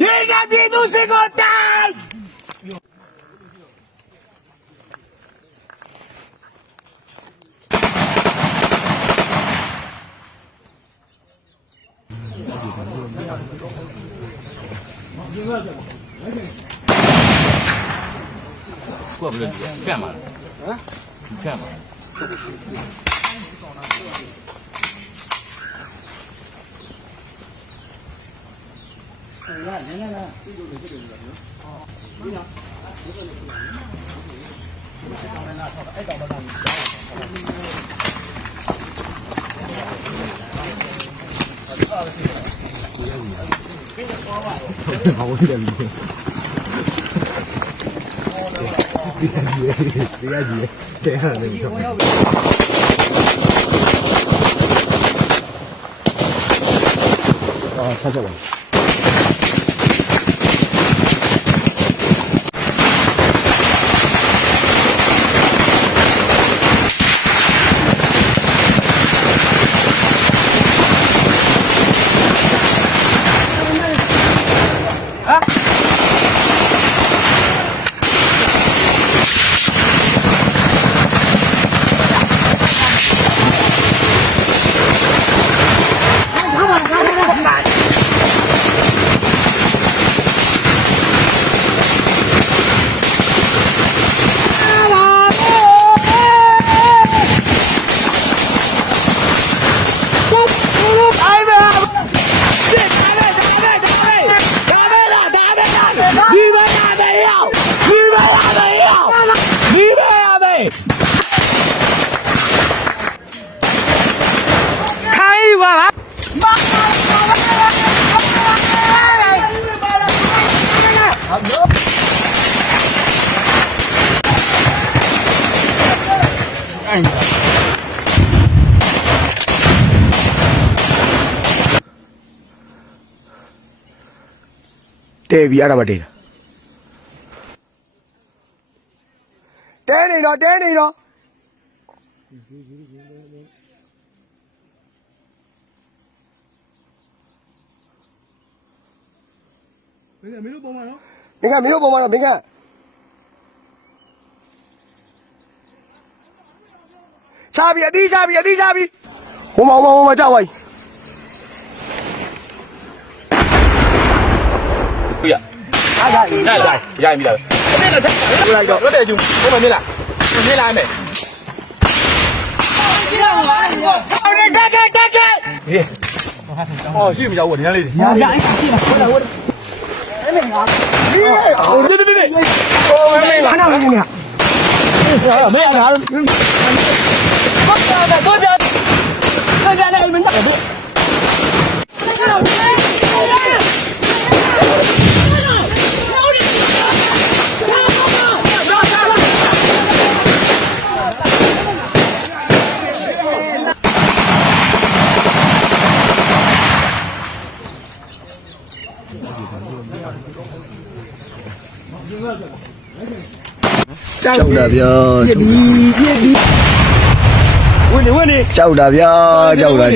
ဒီကပြည်သူစစ်ကိုတိုင်း过不了干嘛？啊？你干嘛？ 好，我有点迷。别急，这样那个。啊，看这吧。 တဲပြီအဲ့ဒါမတဲတာတဲနေတော့တဲနေတော့မင်းတို့ပုံမှာနော်မင်းကမင်းတို့ပုံမှာနော်မင်းကစားပြီအသီးစားပြီဟိုမှာကြောက်ဝိုင်း ရပြီလားအဲ့ဒါတက်လိုက်တော့လွတ်တယ်ကျူဘယ်မှာမြင်လားမြင်လားမယ်ဟောရှိမကြောက်ဘူးဒီနေ့လေးညာညာအဲ့ရှိမှာဟုတ်တယ်ဟုတ်တယ်အဲ့မင်းငါဟိုဒီဟိုမင်းငါနာမင်းငါမင်းငါဘာသာတော့ကြတယ်မင်းတော့ကြောက်တာဗျာပြစ်ပြီးဝင်နေကြောက်တာဗျာကြောက်တာ